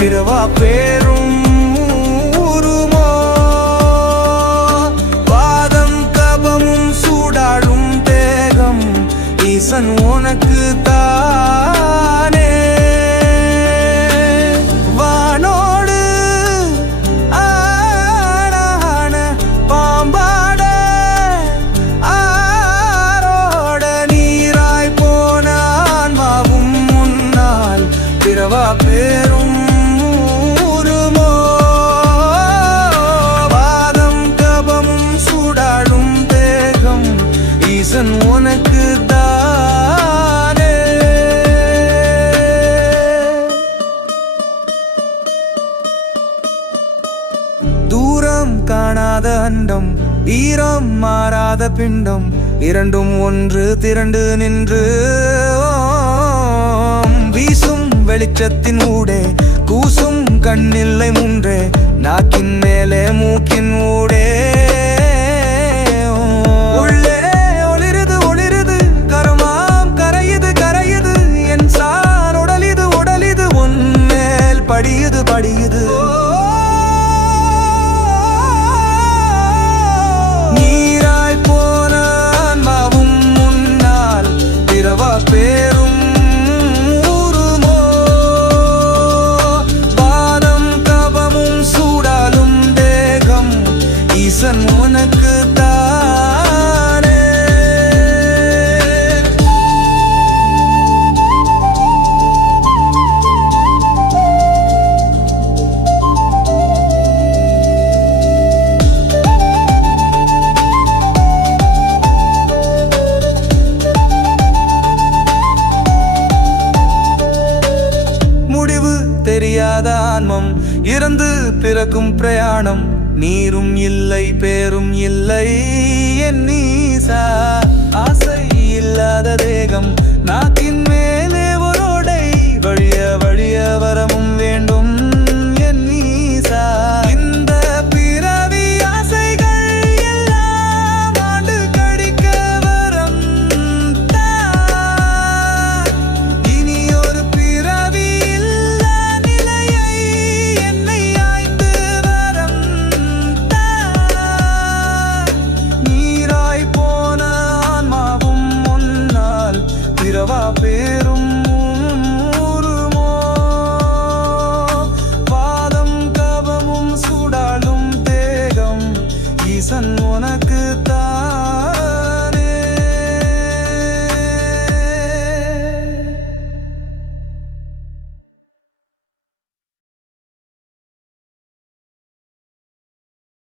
பிறவா பேரும் ஊருமோ வாதம் கபமும் சூடாடும் தேகம் ஈசன் உனக்கு தானே வானோடு ஆடான பாம்பாட ஆரோட நீராய் போன ஆன்மாவும் முன்னால் பிறவா பேரும் உனக்கு தானே தூரம் காணாத அண்டம் ஈரம் மாறாத பிண்டம் இரண்டும் ஒன்று திரண்டு நின்று வீசும் வெளிச்சத்தின் ஊடே கூசும் கண்ணில்லை முன்றே நாக்கின் மேலே மூக்கின் ஊடே படியுது படியுது நீராய் போன ஆன்மாவும் முன்னால் பிறவா பேரும் ஊருமோ வாதம் கபமும் சூடாலும் தேகம் ஈசன் உனக்கு தெரியாத ஆன்மம் இறந்து பிறக்கும் பிரயாணம் நீரும் இல்லை பேரும் இல்லை என் நீசா ஆசை இல்லாத தேகம் நாக்கின்